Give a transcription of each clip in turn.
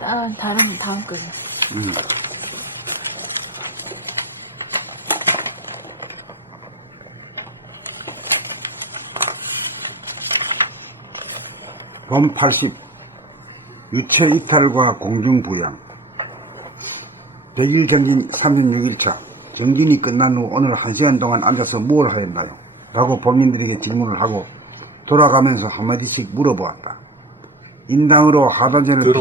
다음 글. 범 80. 유체 이탈과 공중부양. 100일 정진 36일차. 정진이 끝난 후 오늘 1시간 동안 앉아서 무엇을 하였나요? 라고 범인들에게 질문을 하고 돌아가면서 한마디씩 물어보았다. 인당으로 하단전을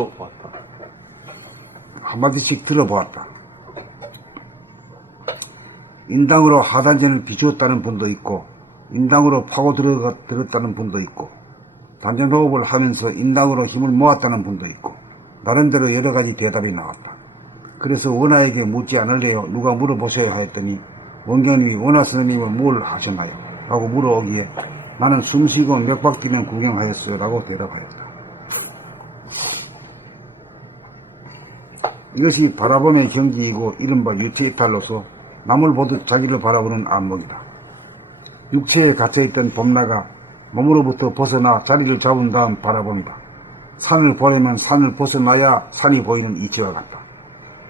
한마디씩 들어보았다. 인당으로 하단전을 비추었다는 분도 있고 인당으로 파고 들었다는 분도 있고 단전호흡을 하면서 인당으로 힘을 모았다는 분도 있고 나름대로 여러가지 대답이 나왔다. 그래서 원아에게 묻지 않을래요? 누가 물어보셔야 하였더니 원경님이 원아 선생님은 뭘 하셨나요? 라고 물어오기에 나는 숨쉬고 몇 박 뛰면 구경하였어요 라고 대답하였다. 이것이 바라봄의 경지이고 이른바 유체이탈로서 남을 보듯 자기를 바라보는 안목이다. 육체에 갇혀있던 범나가 몸으로부터 벗어나 자리를 잡은 다음 바라봅니다. 산을 보려면 산을 벗어나야 산이 보이는 이치와 같다.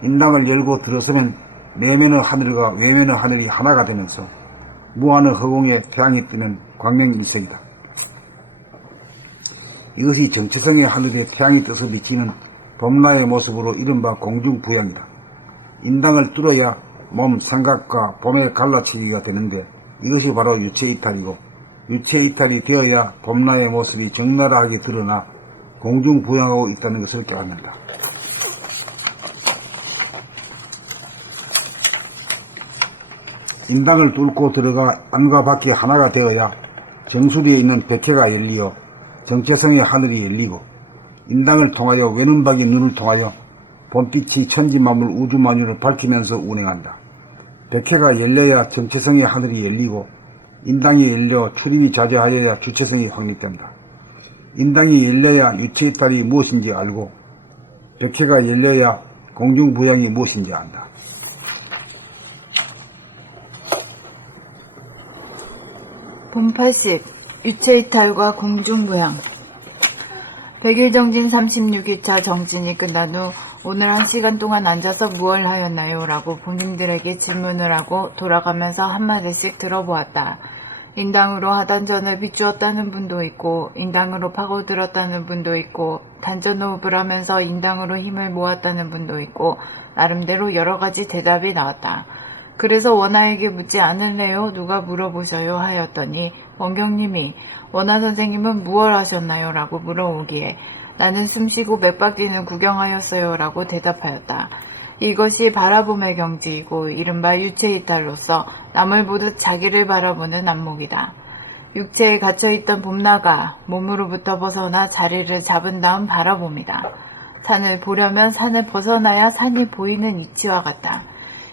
인당을 열고 들어서면 내면의 하늘과 외면의 하늘이 하나가 되면서 무한의 허공에 태양이 뜨는 광명일색이다. 이것이 전체성의 하늘에 태양이 떠서 비치는 범나의 모습으로 이른바 공중부양이다. 인당을 뚫어야 몸, 생각과 봄의 갈라치기가 되는데 이것이 바로 유체이탈이고 유체이탈이 되어야 범나의 모습이 적나라하게 드러나 공중부양하고 있다는 것을 깨닫는다. 인당을 뚫고 들어가 안과 밖이 하나가 되어야 정수리에 있는 백회가 열리어 정체성의 하늘이 열리고 인당을 통하여 외눈박이 눈을 통하여 봄빛이 천지만물 우주만유를 밝히면서 운행한다. 백회가 열려야 정체성의 하늘이 열리고 인당이 열려 출입이 자제하여야 주체성이 확립된다. 인당이 열려야 유체이탈이 무엇인지 알고 백회가 열려야 공중부양이 무엇인지 안다. 봄 80. 유체이탈과 공중부양. 100일 정진 36일차 정진이 끝난 후 오늘 1시간 동안 앉아서 무얼 하였나요? 라고 본인들에게 질문을 하고 돌아가면서 한마디씩 들어보았다. 인당으로 하단전을 비추었다는 분도 있고 인당으로 파고들었다는 분도 있고 단전호흡을 하면서 인당으로 힘을 모았다는 분도 있고 나름대로 여러가지 대답이 나왔다. 그래서 원아에게 묻지 않을래요? 누가 물어보셔요? 하였더니 원경님이 원아 선생님은 무얼 하셨나요? 라고 물어오기에 나는 숨쉬고 맥박 뛰는 구경하였어요. 라고 대답하였다. 이것이 바라봄의 경지이고 이른바 유체이탈로서 남을 보듯 자기를 바라보는 안목이다. 육체에 갇혀있던 봄나가 몸으로부터 벗어나 자리를 잡은 다음 바라봅니다. 산을 보려면 산을 벗어나야 산이 보이는 이치와 같다.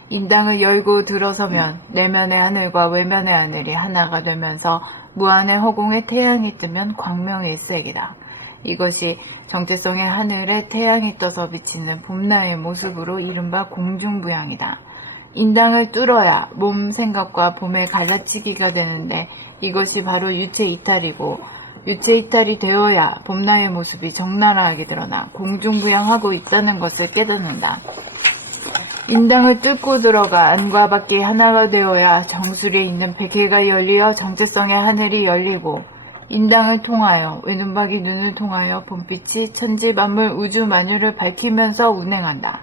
인당을 열고 들어서면 내면의 하늘과 외면의 하늘이 하나가 되면서 무한의 허공에 태양이 뜨면 광명일색이다. 이것이 정체성의 하늘에 태양이 떠서 비치는 봄나의 모습으로 이른바 공중부양이다. 인당을 뚫어야 몸, 생각과 봄의 갈라치기가 되는데 이것이 바로 유체이탈이고 유체이탈이 되어야 봄나의 모습이 적나라하게 드러나 공중부양하고 있다는 것을 깨닫는다. 인당을 뚫고 들어가 안과 밖이 하나가 되어야 정수리에 있는 백회가 열리어 정체성의 하늘이 열리고 인당을 통하여 외눈박이 눈을 통하여 봄빛이 천지만물 우주만유를 밝히면서 운행한다.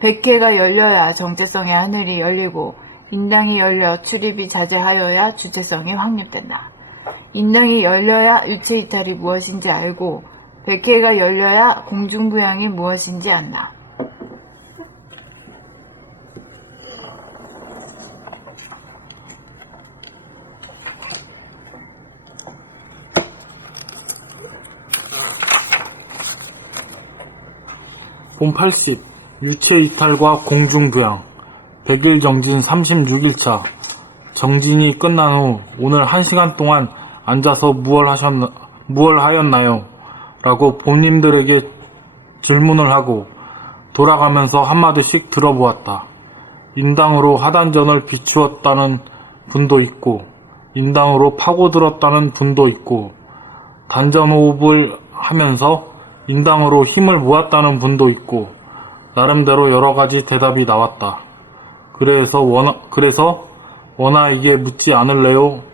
백회가 열려야 정체성의 하늘이 열리고 인당이 열려 출입이 자제하여야 주체성이 확립된다. 인당이 열려야 유체이탈이 무엇인지 알고 백회가 열려야 공중부양이 무엇인지 안다. 봄 80. 유체이탈과 공중부양. 100일 정진 36일차. 정진이 끝난 후 오늘 1시간 동안 앉아서 무얼 하였나요? 라고 본인들에게 질문을 하고 돌아가면서 한마디씩 들어보았다. 인당으로 하단전을 비추었다는 분도 있고 인당으로 파고들었다는 분도 있고 단전호흡을 하면서 인당으로 힘을 모았다는 분도 있고 나름대로 여러가지 대답이 나왔다. 그래서 원아에게 묻지 않을래요?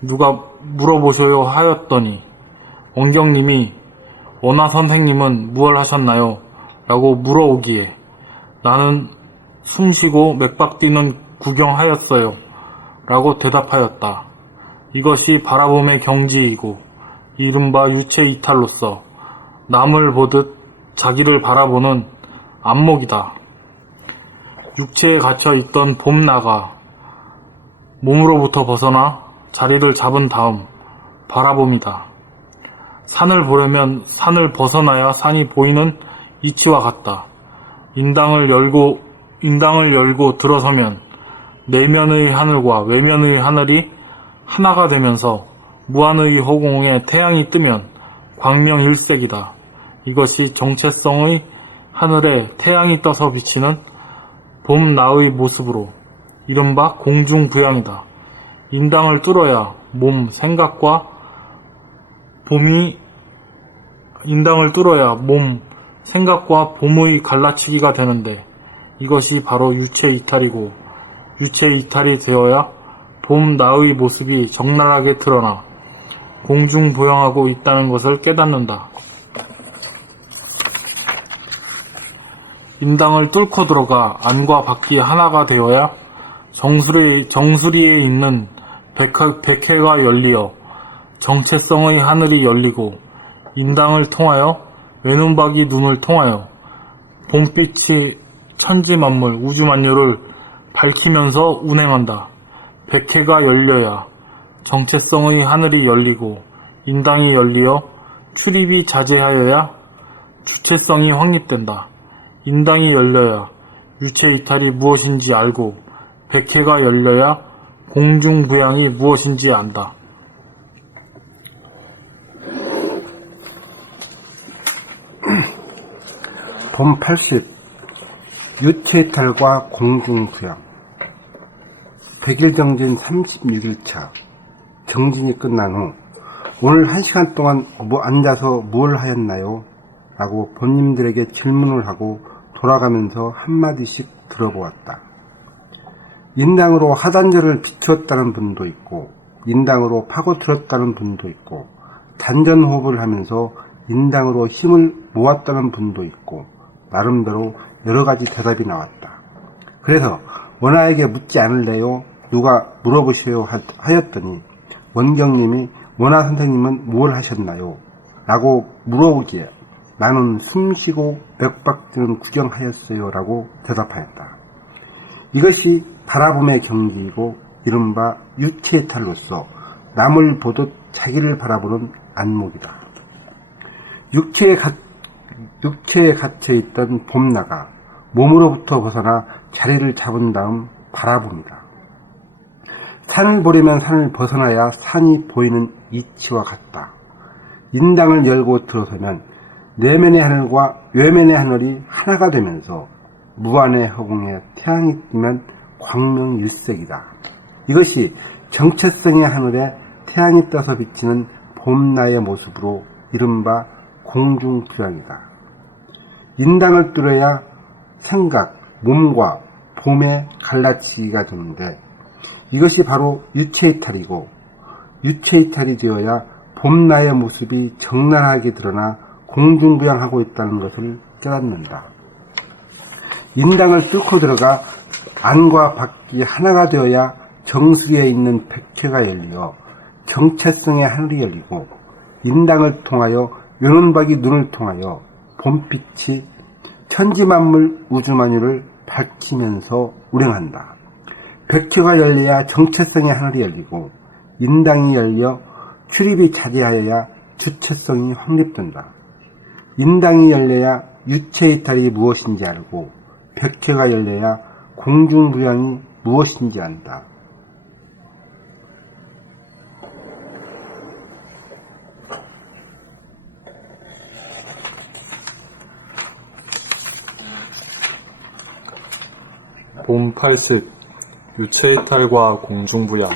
누가 물어보셔요 하였더니 원경님이 원아 선생님은 무얼 하셨나요? 라고 물어오기에 나는 숨쉬고 맥박 뛰는 구경하였어요. 라고 대답하였다. 이것이 바라봄의 경지이고 이른바 유체 이탈로서 남을 보듯 자기를 바라보는 안목이다. 육체에 갇혀 있던 봄나가 몸으로부터 벗어나 자리를 잡은 다음 바라봄이다. 산을 보려면 산을 벗어나야 산이 보이는 이치와 같다. 인당을 열고 들어서면 내면의 하늘과 외면의 하늘이 하나가 되면서 무한의 허공에 태양이 뜨면 광명일색이다. 이것이 정체성의 하늘에 태양이 떠서 비치는 봄나의 모습으로 이른바 공중부양이다. 인당을 뚫어야 몸 생각과 봄의 갈라치기가 되는데 이것이 바로 유체 이탈이고 유체 이탈이 되어야 봄나의 모습이 적나라하게 드러나 공중부양하고 있다는 것을 깨닫는다. 인당을 뚫고 들어가 안과 밖이 하나가 되어야 정수리에 있는 백회가 열리어 정체성의 하늘이 열리고 인당을 통하여 외눈박이 눈을 통하여 봄빛이 천지만물 우주만유를 밝히면서 운행한다. 백회가 열려야 정체성의 하늘이 열리고 인당이 열리어 출입이 자제하여야 주체성이 확립된다. 인당이 열려야 유체 이탈이 무엇인지 알고 백회가 열려야 공중부양이 무엇인지 안다. 봄 80 유체이탈과 공중부양 100일 정진 36일차 정진이 끝난 후 오늘 1시간 동안 앉아서 뭘 하였나요? 라고 본님들에게 질문을 하고 돌아가면서 한마디씩 들어보았다. 인당으로 하단절을 비추었다는 분도 있고 인당으로 파고들었다는 분도 있고 단전호흡을 하면서 인당으로 힘을 모았다는 분도 있고 나름대로 여러가지 대답이 나왔다. 그래서 원아에게 묻지 않을래요? 누가 물어보셔요 하였더니 원경님이 원아 선생님은 무엇 하셨나요? 라고 물어오기에 나는 숨쉬고 맥박 뛰는 구경하였어요 라고 대답하였다. 이것이 바라봄의 경지이고 이른바 유체이탈로서 남을 보듯 자기를 바라보는 안목이다. 육체에 갇혀있던 봄나가 몸으로부터 벗어나 자리를 잡은 다음 바라봅니다. 산을 보려면 산을 벗어나야 산이 보이는 이치와 같다. 인당을 열고 들어서면 내면의 하늘과 외면의 하늘이 하나가 되면서 무한의 허공에 태양이 뜨면 광명일색이다. 이것이 정체성의 하늘에 태양이 떠서 비치는 봄나의 모습으로 이른바 공중부양이다. 인당을 뚫어야 생각, 몸과 봄의 갈라치기가 되는데 이것이 바로 유체이탈이고 유체이탈이 되어야 봄나의 모습이 적나라하게 드러나 공중부양하고 있다는 것을 깨닫는다. 인당을 뚫고 들어가 안과 밖이 하나가 되어야 정수리에 있는 백회가 열리어 정체성의 하늘이 열리고 인당을 통하여 외눈박이 눈을 통하여 봄빛이 천지만물 우주만유를 밝히면서 운행한다. 백회가 열려야 정체성의 하늘이 열리고 인당이 열려 출입이 자제하여야 주체성이 확립된다. 인당이 열려야 유체이탈이 무엇인지 알고 백회가 열려야 공중부양이 무엇인지 안다. 봄 80 유체이탈과 공중부양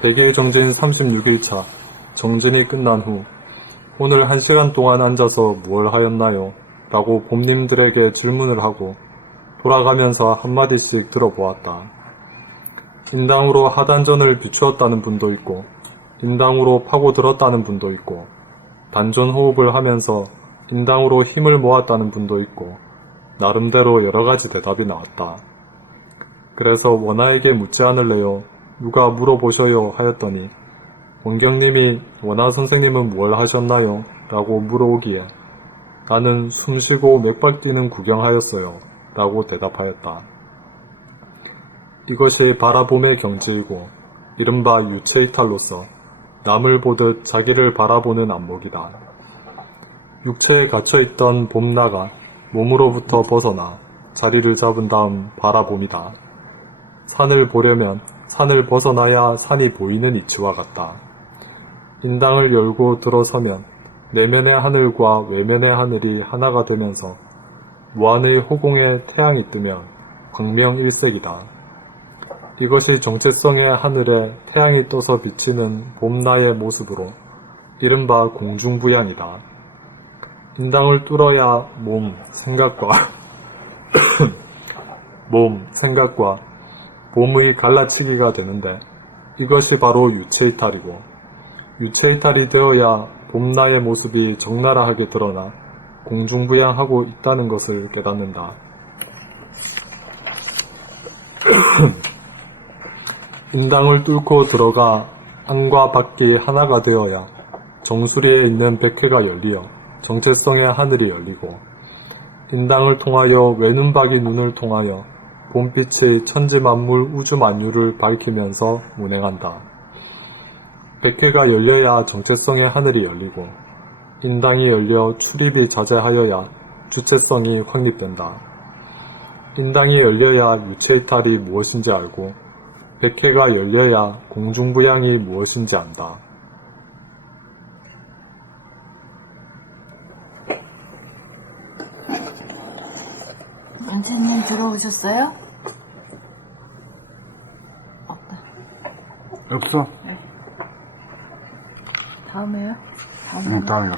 100일 정진 36일차 정진이 끝난 후 오늘 1시간 동안 앉아서 무얼 하였나요? 라고 봄님들에게 질문을 하고 돌아가면서 한마디씩 들어보았다. 인당으로 하단전을 비추었다는 분도 있고 인당으로 파고들었다는 분도 있고 단전 호흡을 하면서 인당으로 힘을 모았다는 분도 있고 나름대로 여러가지 대답이 나왔다. 그래서 원하에게 묻지 않을래요? 누가 물어보셔요? 하였더니 원경님이 원하 선생님은 무얼 하셨나요? 라고 물어오기에 나는 숨쉬고 맥박 뛰는 구경하였어요. 라고 대답하였다. 이것이 바라봄의 경지이고 이른바 유체이탈로서 남을 보듯 자기를 바라보는 안목이다. 육체에 갇혀있던 봄나가 몸으로부터 벗어나 자리를 잡은 다음 바라봄이다. 산을 보려면 산을 벗어나야 산이 보이는 이치와 같다. 인당을 열고 들어서면 내면의 하늘과 외면의 하늘이 하나가 되면서 무한의 호공에 태양이 뜨면 광명일색이다. 이것이 정체성의 하늘에 태양이 떠서 비치는 봄나의 모습으로 이른바 공중부양이다. 인당을 뚫어야 몸, 생각과 봄의 갈라치기가 되는데 이것이 바로 유체이탈이고 유체이탈이 되어야 봄나의 모습이 적나라하게 드러나 공중부양하고 있다는 것을 깨닫는다. 인당을 뚫고 들어가 안과 밖이 하나가 되어야 정수리에 있는 백회가 열리어 정체성의 하늘이 열리고 인당을 통하여 외눈박이 눈을 통하여 봄빛이 천지만물 우주만유를 밝히면서 운행한다. 백회가 열려야 정체성의 하늘이 열리고 인당이 열려 출입이 자제하여야 주체성이 확립된다. 인당이 열려야 유체이탈이 무엇인지 알고 백회가 열려야 공중부양이 무엇인지 안다. 연채님 들어오셨어요? 없다. 없어? 다음에요? 응, 다음에